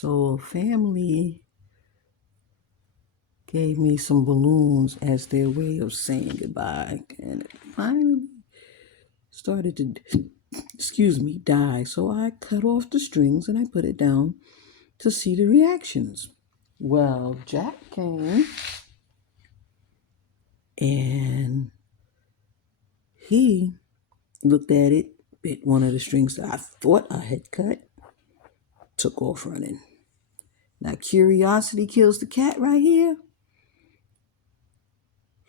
So a family gave me some balloons as their way of saying goodbye, and it finally started to, die. So I cut off the strings and I put it down to see the reactions. Well, Jack came and he looked at it, bit one of the strings that I thought I had cut, took off running. Now, curiosity kills the cat right here.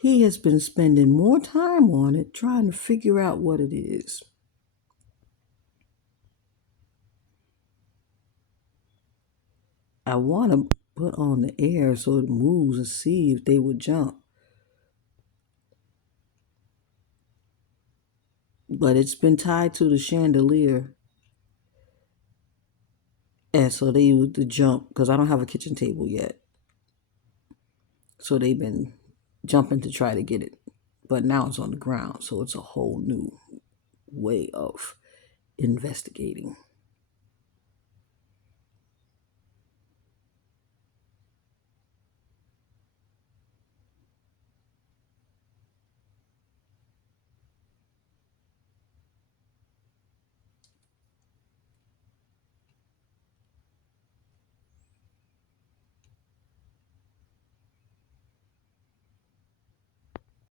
He has been spending more time on it trying to figure out what it is. I want to put on the air so it moves and see if they would jump. But it's been tied to the chandelier. And so they would jump because I don't have a kitchen table yet. So they've been jumping to try to get it. But now it's on the ground. So it's a whole new way of investigating.